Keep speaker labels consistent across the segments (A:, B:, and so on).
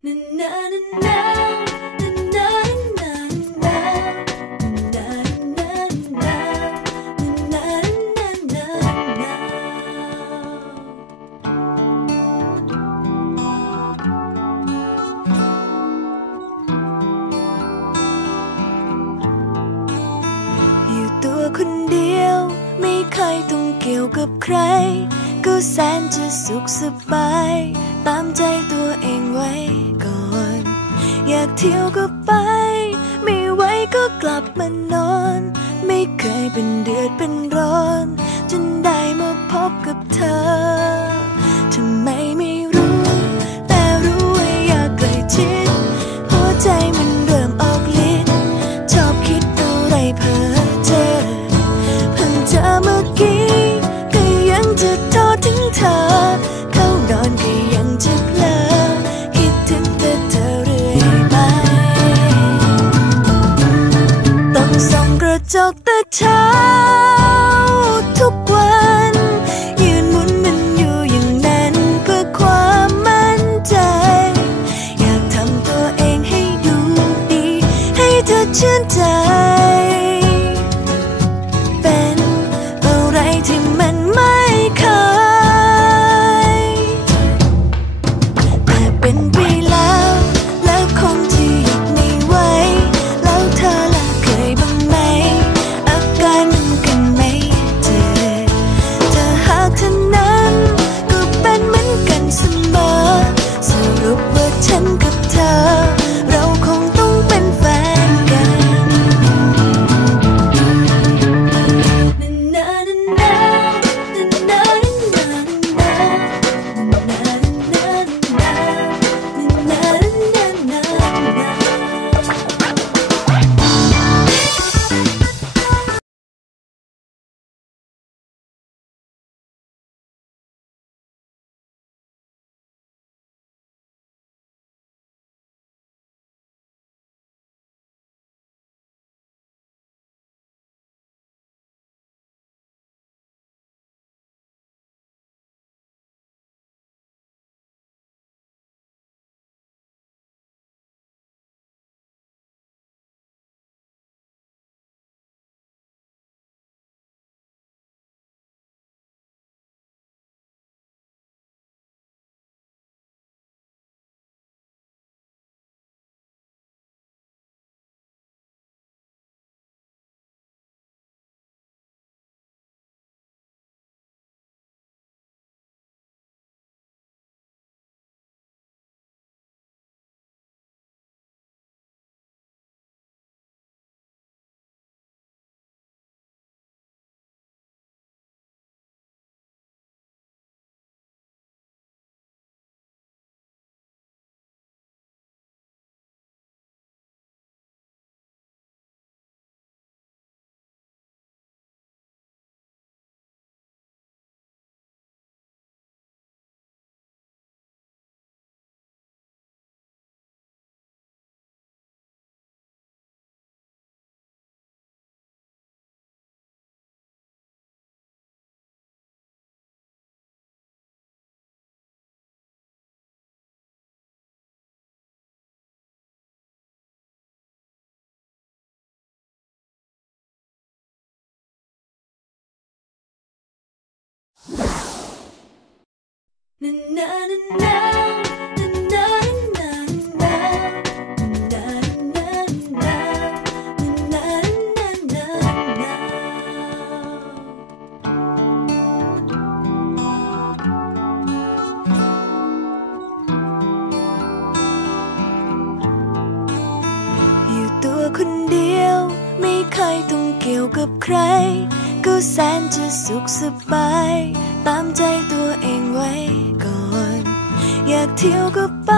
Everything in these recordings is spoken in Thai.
A: อยู่ตัวคนเดียวไม่เคยต้องเกี่ยวกับใคร ก็แสนจะสุขสบาย ตามใจตัว เที่ยวก็ไป ไม่ไหวก็กลับมานอน ไม่เคยเป็นเดือดเป็นร้อน จนได้มาพบกับเธอทำไมไม่ จกแต่เช้าทุกวัน ยืนหมุนมันอยู่อย่างนั้นเพื่อความมั่นใจ อยากทำตัวเองให้ดูดี ให้เธอชื่นใจ คนเดียวไม่เคยต้องเกี่ยวกับใคร ก็แสนจะสุขสบาย ตามใจตัวเองไว้ อยากเที่ยวก็ไป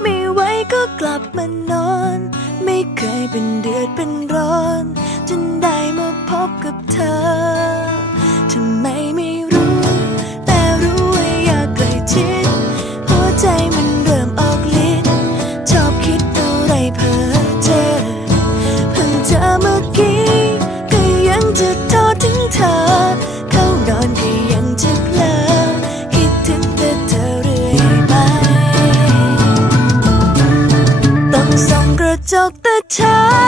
A: ไม่ไหวก็กลับมานอน ไม่เคยเป็นเดือดเป็นร้อน จนได้มาพบกับเธอทำไมไม่รู้ แต่รู้ว่าอยากใกล้ชิดหัวใจมันเริ่มออกฤทธิ์ชอบคิดอะไรเพ้อเจอเพิ่งเจอเมื่อกี้ ก็ยังจะโทษถึงเธอ เข้านอนก็ยังจะ time.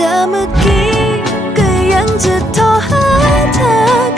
A: เจอเมื่อกี้ก็ยังจะโทรหาเธอ